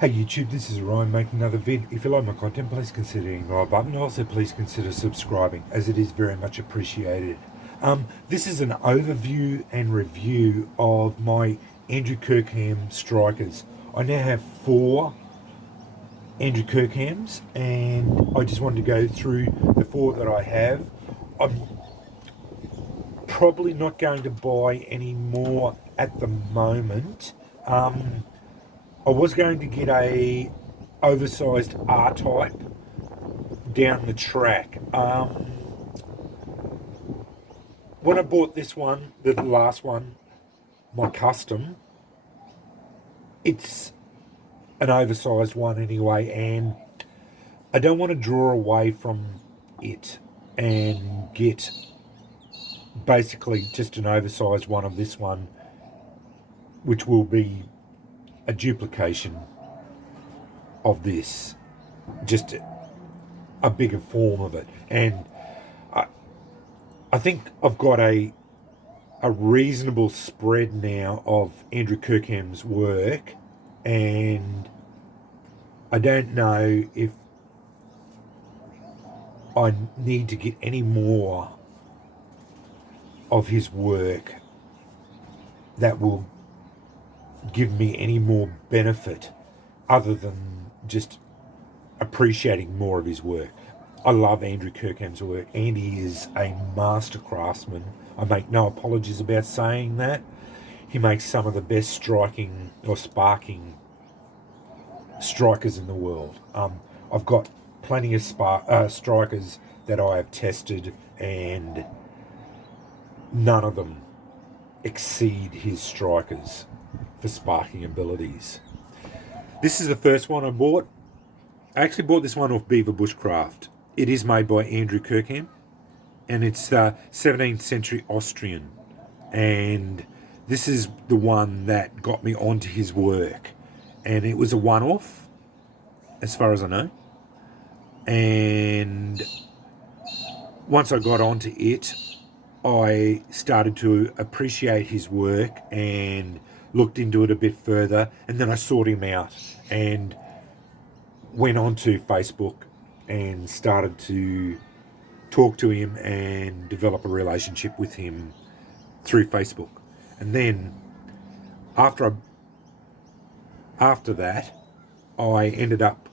Hey YouTube, this is Ryan making another vid. If you like my content, please consider hitting the like button. Also, please consider subscribing, as it is very much appreciated. This is an overview and review of my Andrew Kirkham Strikers. I now have 4 Andrew Kirkhams, and I just wanted to go through the 4 that I have. I'm probably not going to buy any more at the moment. I was going to get a oversized RType down the track. When I bought this one, the last one, my custom, it's an oversized one anyway, and I don't want to draw away from it and get basically just an oversized one of this one, which will be a duplication of this, just a bigger form of it. And I think I've got a reasonable spread now of Andrew Kirkham's work, and I don't know if I need to get any more of his work that will give me any more benefit other than just appreciating more of his work. I love Andrew Kirkham's work. Andy is a master craftsman. I make no apologies about saying that. He makes some of the best striking or sparking strikers in the world. I've got plenty of strikers that I have tested, and none of them exceed his strikers for sparking abilities. This is the first one I bought. I actually bought this one off Beaver Bushcraft. It is made by Andrew Kirkham, and it's 17th century Austrian. And this is the one that got me onto his work. And it was a one-off, as far as I know. And once I got onto it, I started to appreciate his work and looked into it a bit further, and then I sought him out and went onto Facebook and started to talk to him and develop a relationship with him through Facebook. And then after that, I ended up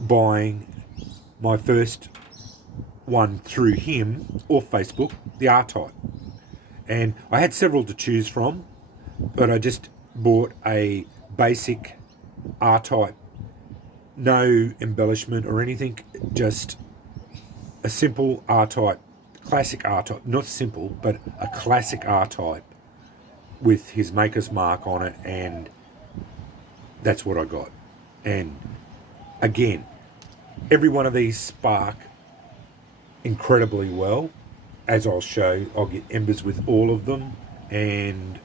buying my first one through him off Facebook, the RType. And I had several to choose from, but I just bought a basic RType, no embellishment or anything, just a simple RType, classic RType, not simple, but a classic RType with his maker's mark on it, and that's what I got. And again, every one of these spark incredibly well. As I'll show, I'll get embers with all of them, and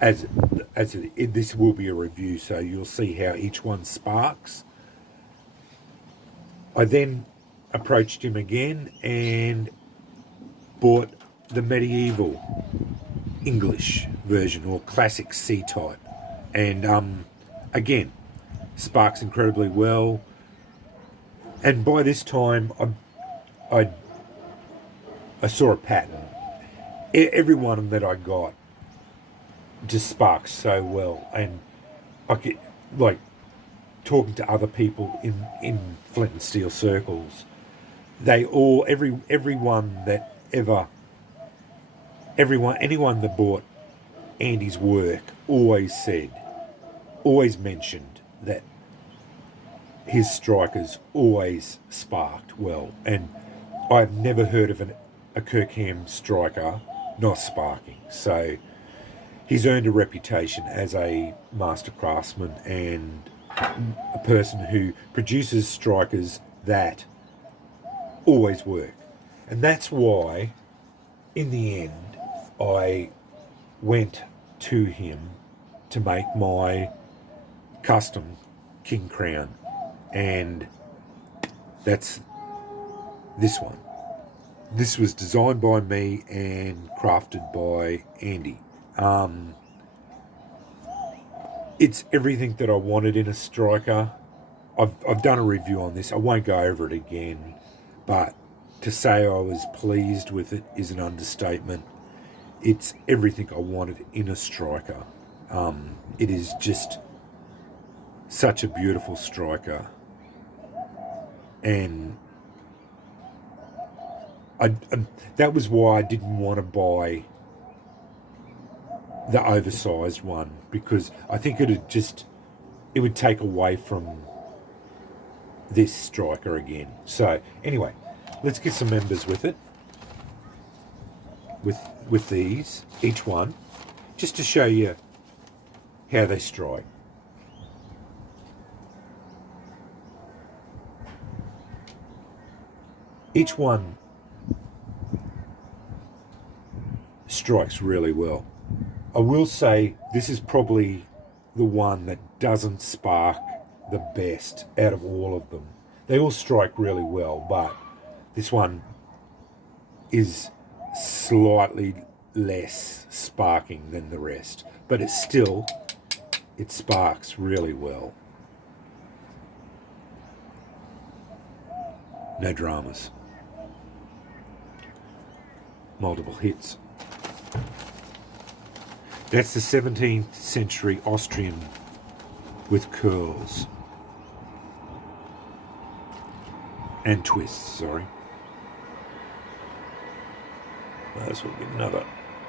this will be a review, so you'll see how each one sparks. I then approached him again and bought the medieval English version, or classic C-type, and again, sparks incredibly well. And by this time, I saw a pattern. Every one that I got just sparks so well, and I get, like, talking to other people in flint and steel circles, they all, anyone that bought Andy's work always mentioned that his strikers always sparked well, and I've never heard of a Kirkham striker not sparking. So he's earned a reputation as a master craftsman and a person who produces strikers that always work. And that's why, in the end, I went to him to make my custom King Crown. And that's this one. This was designed by me and crafted by Andy. It's everything that I wanted in a striker. I've done a review on this. I won't go over it again, but to say I was pleased with it is an understatement. It's everything I wanted in a striker. It is just such a beautiful striker, and that was why I didn't want to buy the oversized one, because I think it would take away from this striker again. So anyway, let's get some embers with it, with these, each one, just to show you how they strike. Each one strikes really well. I will say this is probably the one that doesn't spark the best out of all of them. They all strike really well, but this one is slightly less sparking than the rest, but it sparks really well. No dramas. Multiple hits. That's the 17th century Austrian with curls and twists, sorry. This will get another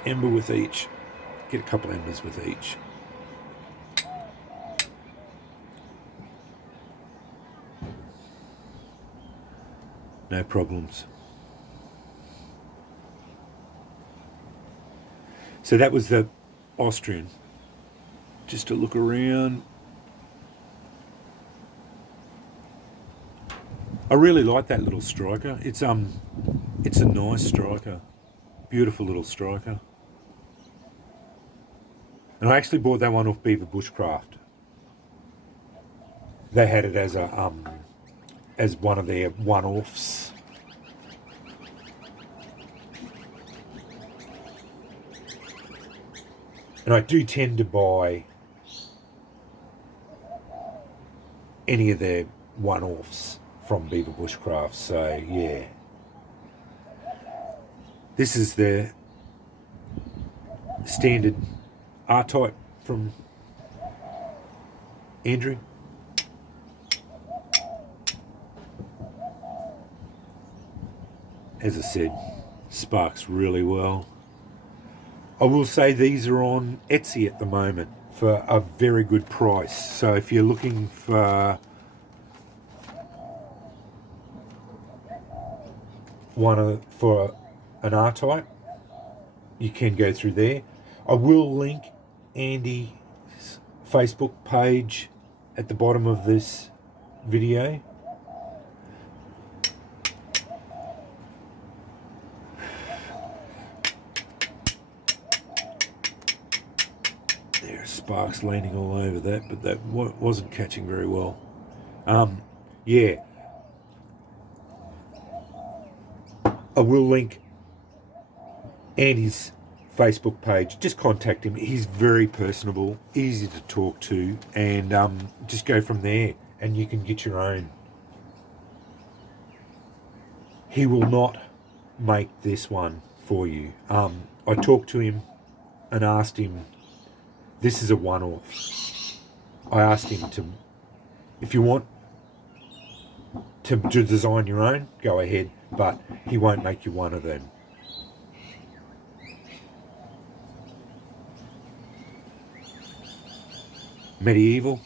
ember with each. Get a couple embers with each. No problems. So that was the Austrian. Just to look around. I really like that little striker. It's a nice striker. Beautiful little striker. And I actually bought that one off Beaver Bushcraft. They had it as one of their one-offs. And I do tend to buy any of their one-offs from Beaver Bushcraft, so yeah. This is their standard RType from Andrew. As I said, sparks really well. I will say these are on Etsy at the moment for a very good price. So if you're looking for for an RType, you can go through there. I will link Andy's Facebook page at the bottom of this video. Sparks leaning all over that, but that wasn't catching very well. Yeah. I will link Andy's Facebook page. Just contact him. He's very personable, easy to talk to, and just go from there, and you can get your own. He will not make this one for you. I talked to him and asked him, this is a one-off. I asked him to, if you want to design your own, go ahead, but he won't make you one of them. Medieval,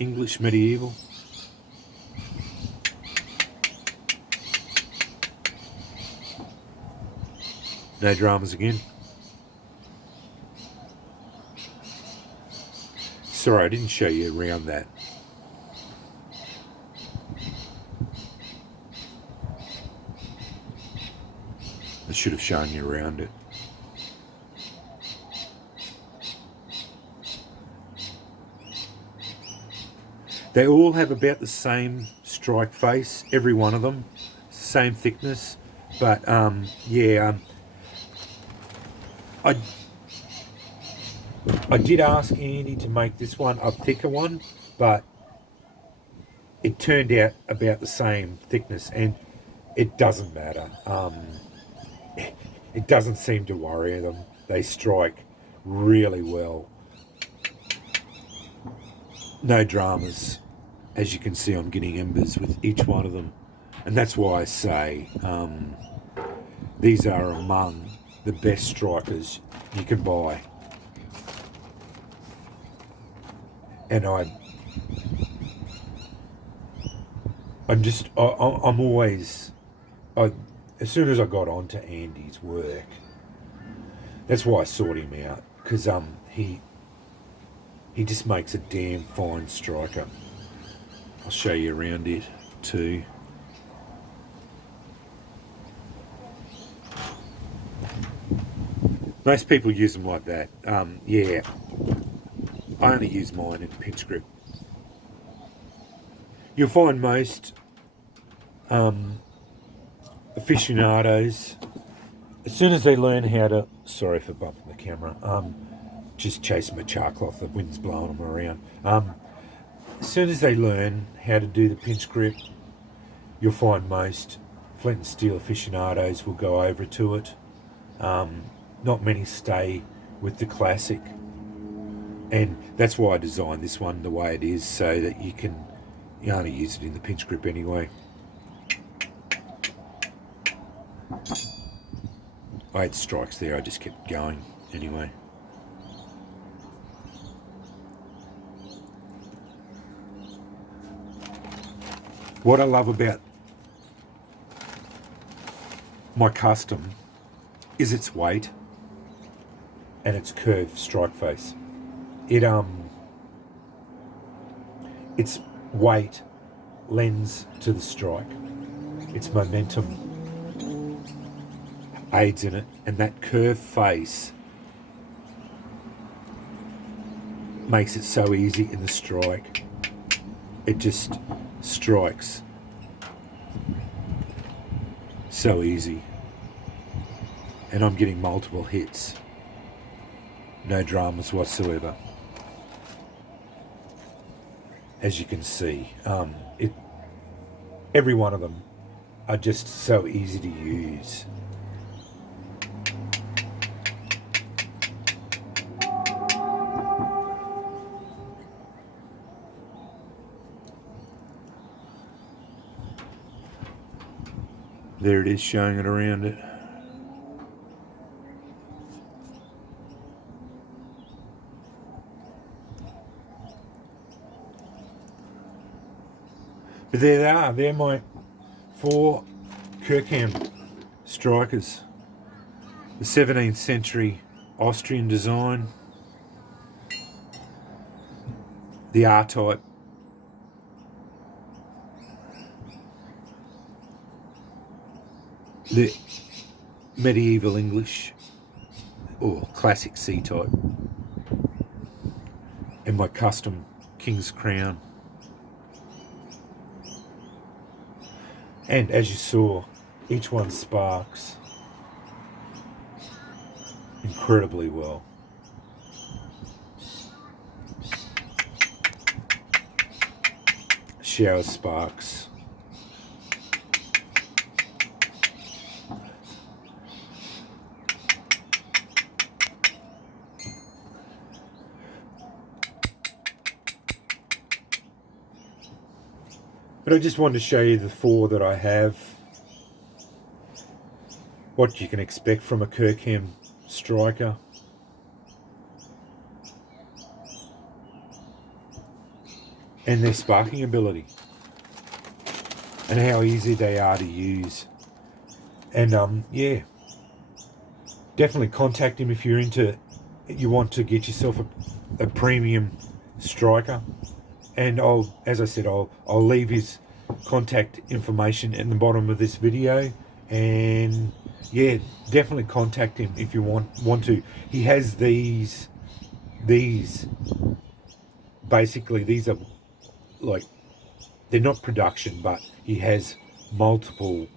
English medieval. No dramas again. Sorry, I didn't show you around that. I should have shown you around it. They all have about the same strike face, every one of them, same thickness, but yeah, I did ask Andy to make this one a thicker one, but it turned out about the same thickness, and it doesn't matter. It doesn't seem to worry them. They strike really well. No dramas. As you can see, I'm getting embers with each one of them. And that's why I say these are among the best strikers you can buy. And I'm always, as soon as I got onto Andy's work, that's why I sought him out, because he just makes a damn fine striker. I'll show you around it too. Most people use them like that. Yeah, I only use mine in pinch grip. You'll find most aficionados, as soon as they learn how to, sorry for bumping the camera, just chasing my char cloth, the wind's blowing them around. As soon as they learn how to do the pinch grip, you'll find most flint and steel aficionados will go over to it. Not many stay with the classic, and that's why I designed this one the way it is, so that you only use it in the pinch grip anyway. I had strikes there, I just kept going anyway. What I love about my custom is its weight and its curved strike face. Its weight lends to the strike. Its momentum aids in it, and that curved face makes it so easy in the strike. It just strikes so easy, and I'm getting multiple hits, no dramas whatsoever. As you can see, every one of them are just so easy to use. There it is, showing it around it. But there they are. They're my 4 Kirkham Strikers. The 17th century Austrian design. The RType. The medieval English or classic C-type, and my custom King's Crown. And as you saw, each one sparks incredibly well. Shower sparks. But I just wanted to show you the 4 that I have, what you can expect from a Kirkham striker. And their sparking ability. And how easy they are to use. And yeah, definitely contact him if you want to get yourself a premium striker. And as I said, I'll leave his contact information in the bottom of this video. And yeah, definitely contact him if you want to. He has these. Basically, these are like, they're not production, but he has multiple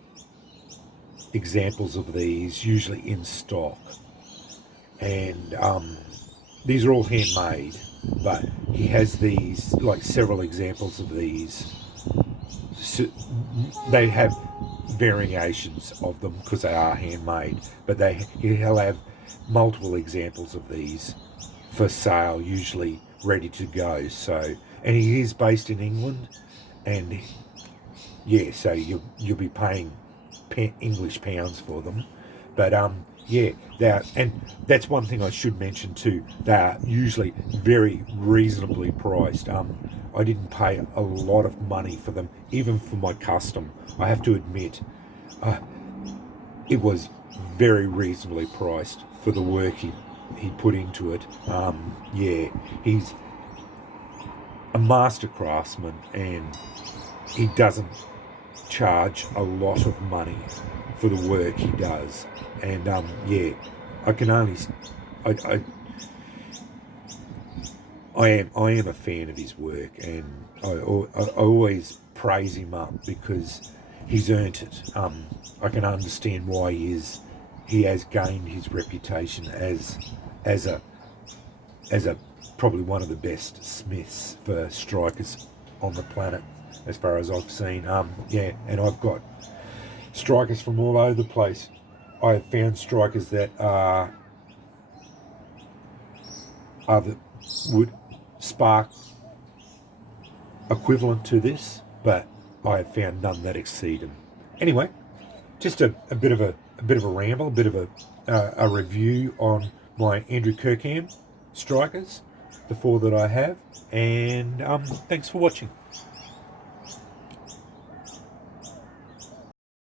examples of these, usually in stock. And these are all handmade, but he has these, like several examples of these. So they have variations of them because they are handmade, but he'll have multiple examples of these for sale, usually ready to go. So, and he is based in England, and yeah, so you'll be paying English pounds for them, but yeah, and that's one thing I should mention too. They are usually very reasonably priced. I didn't pay a lot of money for them, even for my custom. I have to admit, it was very reasonably priced for the work he put into it. Yeah, he's a master craftsman, and he doesn't charge a lot of money for the work he does. And yeah, I can only I am a fan of his work, and I always praise him up because he's earned it. I can understand why he has gained his reputation as a probably one of the best smiths for strikers on the planet, as far as I've seen. Yeah, and I've got strikers from all over the place. I have found strikers that would spark equivalent to this, but I have found none that exceed them. Anyway, just a bit of a ramble, a bit of a review on my Andrew Kirkham strikers, the 4 that I have, and thanks for watching.